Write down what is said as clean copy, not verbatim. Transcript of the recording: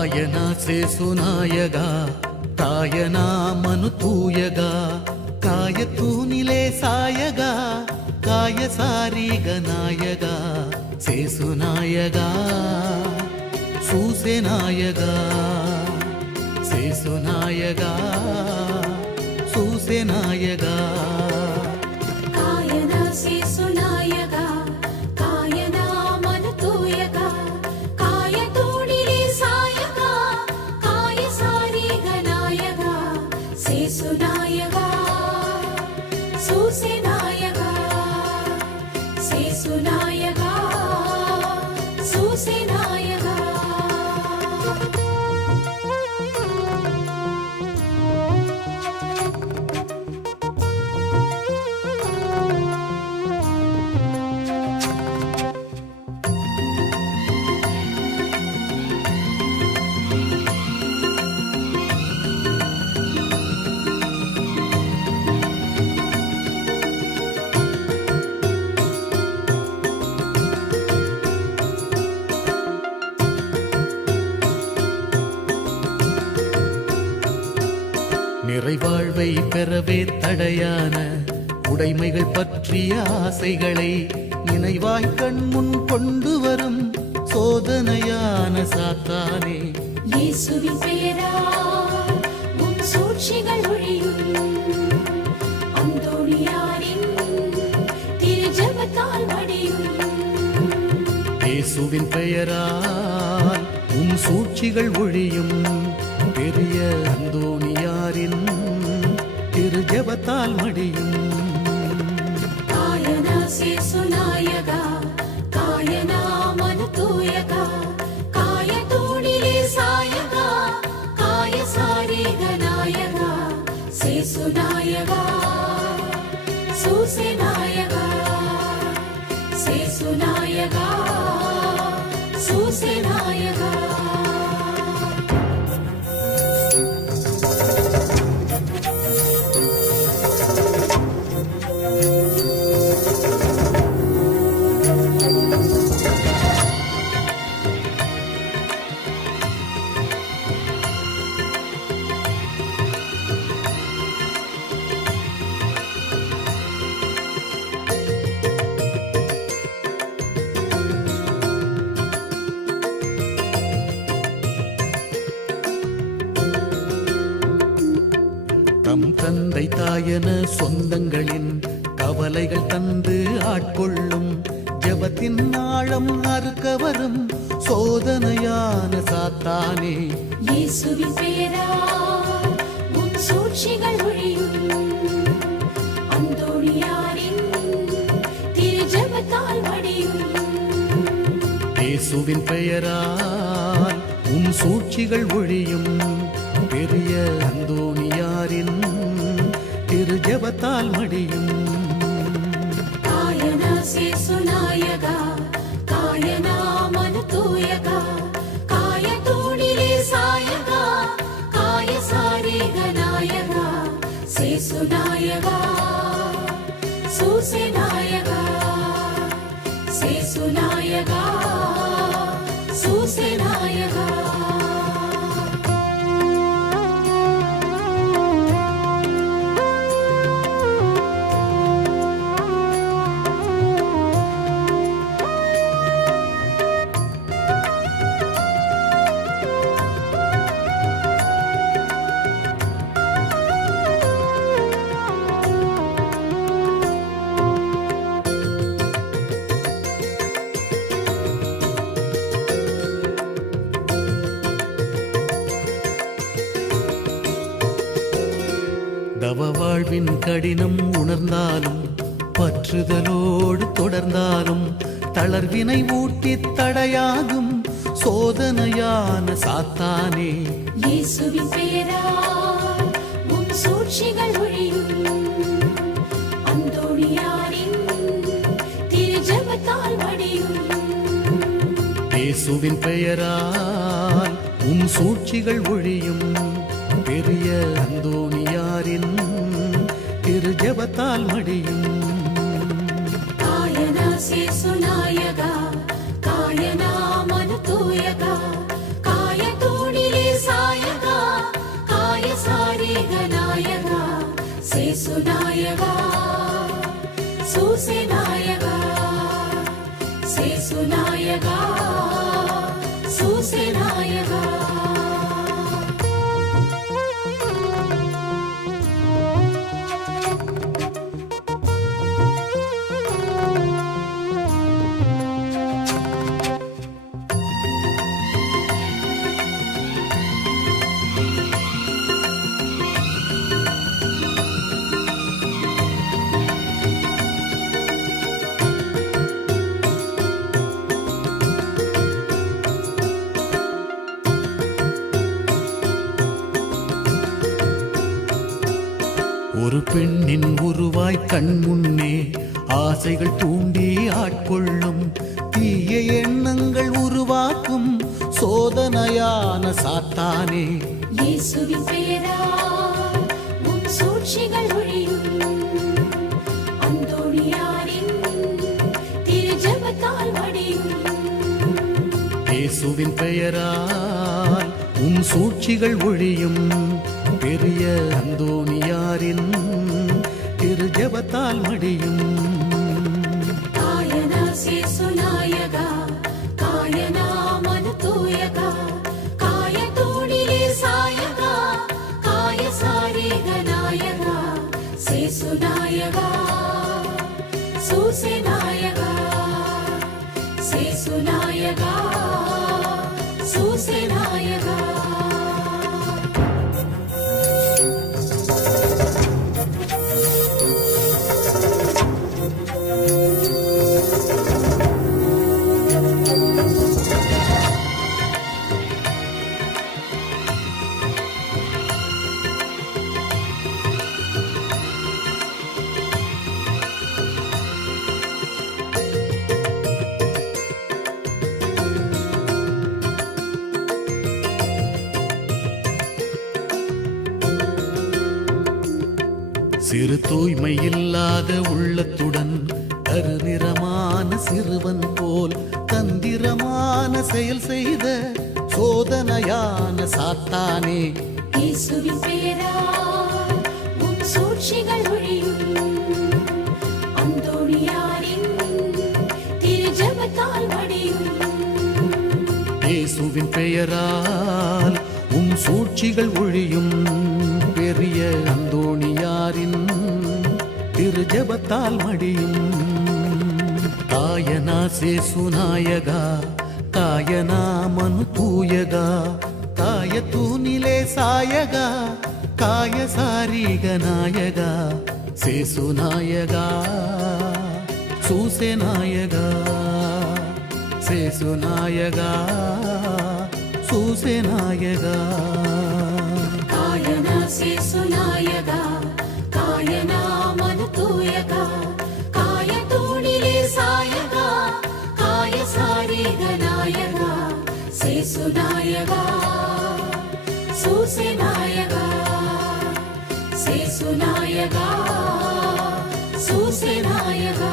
కాయనా సేసునాయగా కాయనా మనుతూయగా కాయతూనిలే సాయగా కాయసారీగనాయగా సేసునాయగా సూసెనాయగా సేసునాయగా సూసెనాయగా కాయనా సేసునాయగా కాయనా మనుతూయగా కాయతూనిలే సాయగా కాయసారీగనాయగా సేసునాయగా సూసెనాయగా సేసునాయగా సూసెనాయగా நிறைவாழ்வை பெறவே தடையான உடைமைகள் பற்றிய ஆசைகளை நினைவாய் கண் முன் கொண்டு வரும் சோதனையான சாத்தானே இயேசுவின் பெயரால் உன் சூழ்ச்சிகள் ஒழியும் அந்தோணியாரின் திரு ஜெபத்தால் மடியும் இயேசுவின் பெயரால் உன் சூழ்ச்சிகள் ஒழியும் பெரிய அந்தோணியாரின் திரு ஜெபத்தால் மடியும் காயனா சேசுநாயகா காயனா மனுதூயகா காயதூணிலே சாயகா காயசாரீகநாயகா சேசுநாயகா சூசெநாயகா சேசுநாயகா சூசெநாயகா தம் தந்தை தாயன சொந்தங்களின் கவலைகள் தந்து ஆட்கொள்ளும் ஜெபத்தின் ஆழம் அறுக்க வரும் சோதனையான சாத்தானே இயேசுவின் பெயரால் உன் சூழ்ச்சிகள் ஒழியும் அந்தோணியாரின் திரு ஜெபத்தால் மடியும் இயேசுவின் பெயரால் உன் சூழ்ச்சிகள் ஒழியும் பெரிய அந்தோணியாரின் திரு ஜெபத்தால் மடியும் காயனா சேசுநாயகா காயனா மனுதூயகா காயதூணிலே சாயகா காயசாரீகநாயகா சேசுநாயகா சூசெநாயகா சேசுநாயகா சூசெநாயகா தவ வாழ்வின் கடினம் உணர்ந்தாலும் பற்றுதலோடு தொடர்ந்தாலும் தளர்வினை ஊட்டி தடையாகும் சோதனையான சாத்தானே இயேசுவின் பெயரால் உன் சூழ்ச்சிகள் ஒழியும் அந்தோணியாரின் திரு ஜெபத்தால் மடியும் இயேசுவின் பெயரால் உன் சூழ்ச்சிகள் ஒழியும் பெரிய அந்தோணியாரின் திரு ஜெபத்தால் மடியும் காயனா சேசுநாயகா காயனா மனுதூயகா காயதூணி சேசுநாயகா சூசேநாயகா சேசுநாயகா சூசேநாயகா. ஒரு பெண்ணின் உருவாய் கண் முன்னே ஆசைகள் தூண்டி ஆட்கொள்ளும் தீய எண்ணங்கள் உருவாக்கும் சோதனையான சாத்தானே. இயேசுவின் பெயரால் உன் சூழ்ச்சிகள் ஒழியும். அந்தோணியாரின் திரு ஜெபத்தால் மடியும். இயேசுவின் பெயரால் உன் சூழ்ச்சிகள் ஒழியும். பெரிய அந்தோணியாரின் திரு ஜெபத்தால் மடியும். காயனா சேசுநாயகா காயனா மனதூயகா காய தூணிலே சாயகா காய சாரீகநாயகா சேசுநாயகா சூசேநாயகா சேசுநாயகா சூசேநாயகா. சிறு தூய்மை இல்லாத உள்ளத்துடன் கருநிறமான சிறுவன் போல் தந்திரமான செயல் செய்த சோதனையான சாத்தானே. இயேசுவின் பெயரால் உன் சூழ்ச்சிகள் ஒழியும். அந்தோணியாரின் திரு ஜெபத்தால் மடியும். இயேசுவின் பெயரால் உம் சூழ்ச்சிகள் ஒழியும். பெரிய அந்தோணியாரின் திரு ஜெபத்தால் மடியும். காயனா சேசுநாயகா காயனா மனு தூயகா காய தூணிலே சாயகா காய சாரீகநாயகா சேசுநாயகா சூசேநாயகா சேசுநாயகா சூசேநாயகா. காயனா சேசுநாயகா காயனா மனதூயகா காய தூணிலே சாயகா காய சாரீகநாயகா சேசுநாயகா சூசேநாயகா சேசுநாயகா சூசேநாயகா.